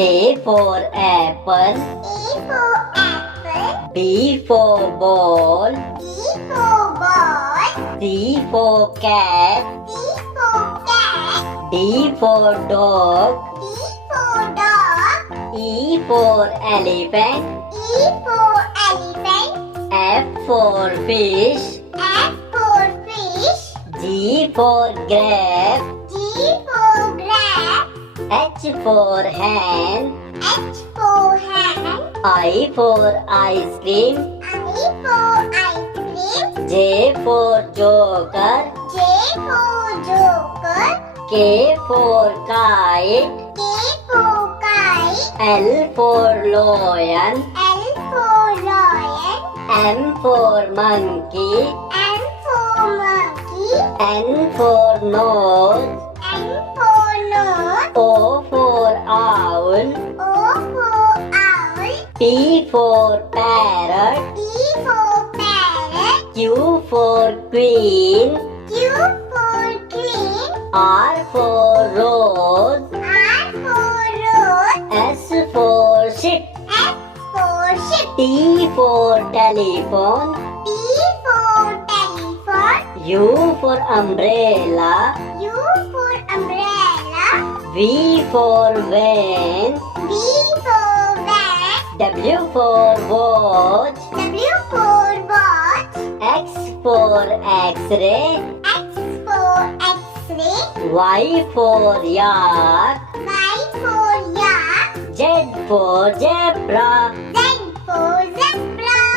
A for apple. A for apple. B for ball. B for ball. C for cat. C for cat. D for dog. D for dog. E for elephant. E for elephant. F for fish. F for fish. G for grape. G for grape. H for hen. H for hen. I for ice cream. I for ice cream. J for joker. J for joker. K for kite. K for kite. L for lion. L for lion. M for monkey. M for monkey. N for nose. N for nose. O for owl. O for owl. P for parrot. P for parrot. Q for queen. Q for queen. R for rose. R for rose. S for ship. S for ship. T for telephone. T for telephone. U for umbrella. U for umbrella. V for van. V for van. W for watch. W for watch. X for x-ray. X for x-ray. Y for yak. Y for yak. Z for zebra.